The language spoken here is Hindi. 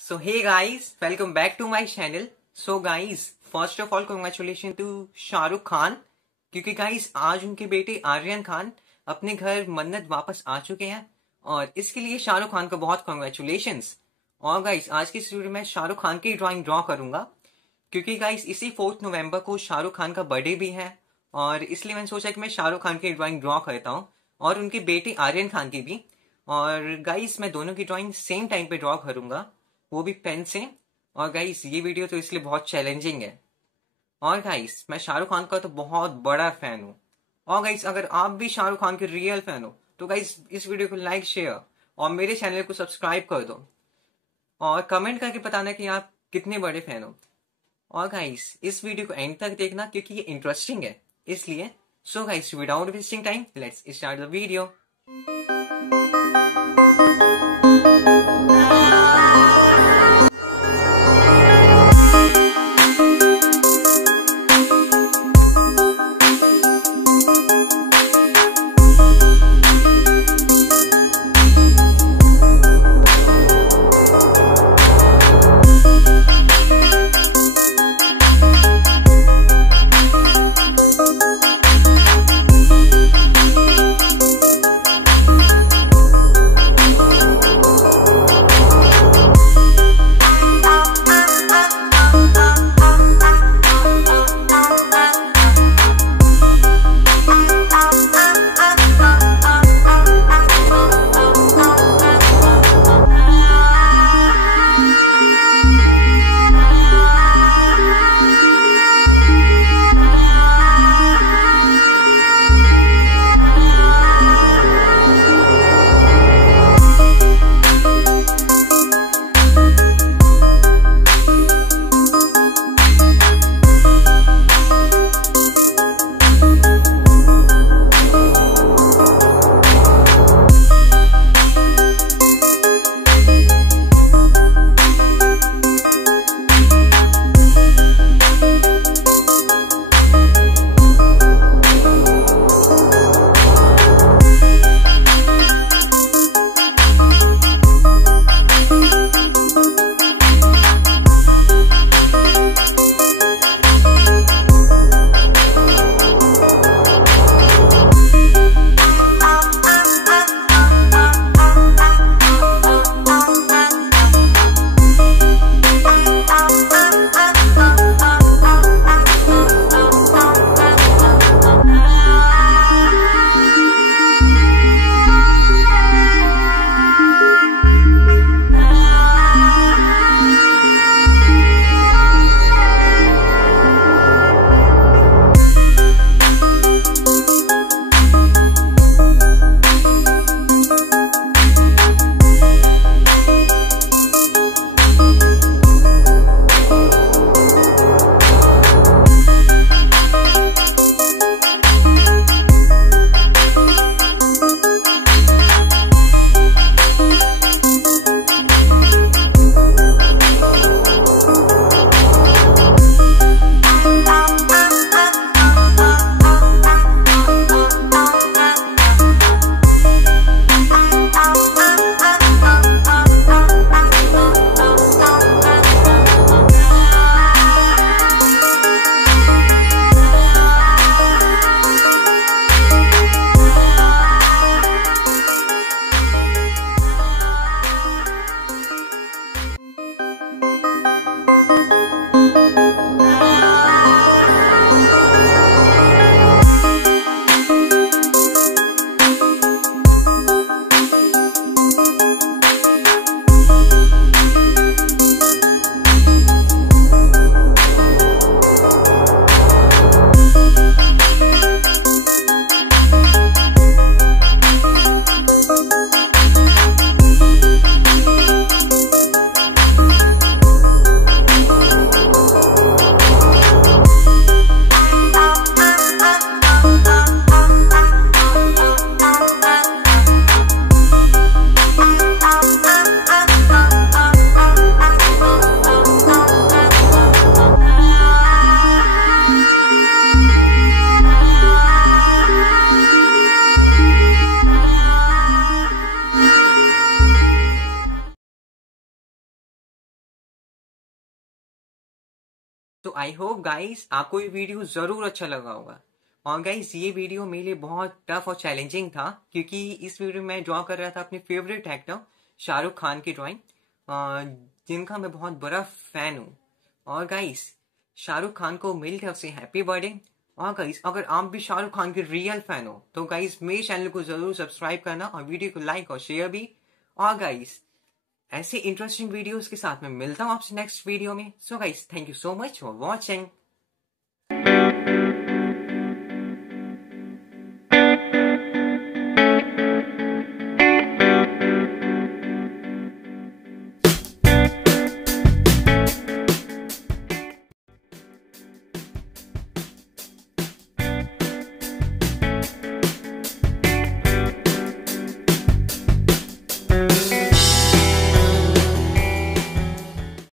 So hey guys, welcome back to my channel. So guys, first of all congratulations to Shahrukh Khan, क्योंकि guys आज उनके बेटे आर्यन खान अपने घर मन्नत वापस आ चुके हैं और इसके लिए शाहरुख खान को बहुत कॉन्ग्रेचुलेशंस। और गाइस आज की इस वीडियो में शाहरुख खान की ड्राइंग ड्रॉ करूंगा, क्योंकि गाइस इसी 4 नवंबर को शाहरुख खान का बर्थडे भी है और इसलिए मैंने सोचा कि मैं शाहरुख खान की ड्राइंग ड्रॉ करता हूँ और उनके बेटे आर्यन खान की भी। और गाइस मैं दोनों की ड्राइंग सेम टाइम पे ड्रॉ करूंगा, वो भी पेन से। और गाइस ये वीडियो तो इसलिए बहुत चैलेंजिंग है। और गाइस मैं शाहरुख खान का तो बहुत बड़ा फैन हूँ। और गाइस अगर आप भी शाहरुख खान के रियल फैन हो तो गाइस इस वीडियो को लाइक शेयर और मेरे चैनल को सब्सक्राइब कर दो और कमेंट करके बताना कि आप कितने बड़े फैन हो। और गाइस इस वीडियो को एंड तक देखना क्योंकि ये इंटरेस्टिंग है, इसलिए। So guys without wasting time let's start the video. तो आई होप गाइस आपको ये वीडियो जरूर अच्छा लगा होगा। और गाइस ये वीडियो मेरे लिए बहुत टफ और चैलेंजिंग था, क्योंकि इस वीडियो में ड्रॉ कर रहा था अपने फेवरेट एक्टर शाहरुख खान की ड्राइंग, जिनका मैं बहुत बड़ा फैन हूँ। और गाइस शाहरुख खान को मेरी तरफ से हैप्पी बर्थडे। और गाइस अगर आप भी शाहरुख खान के रियल फैन हो तो गाइस मेरे चैनल को जरूर सब्सक्राइब करना और वीडियो को लाइक और शेयर भी। और गाइस ऐसे इंटरेस्टिंग वीडियोस के साथ मैं मिलता हूँ आपसे नेक्स्ट वीडियो में। So guys thank you so much for watching.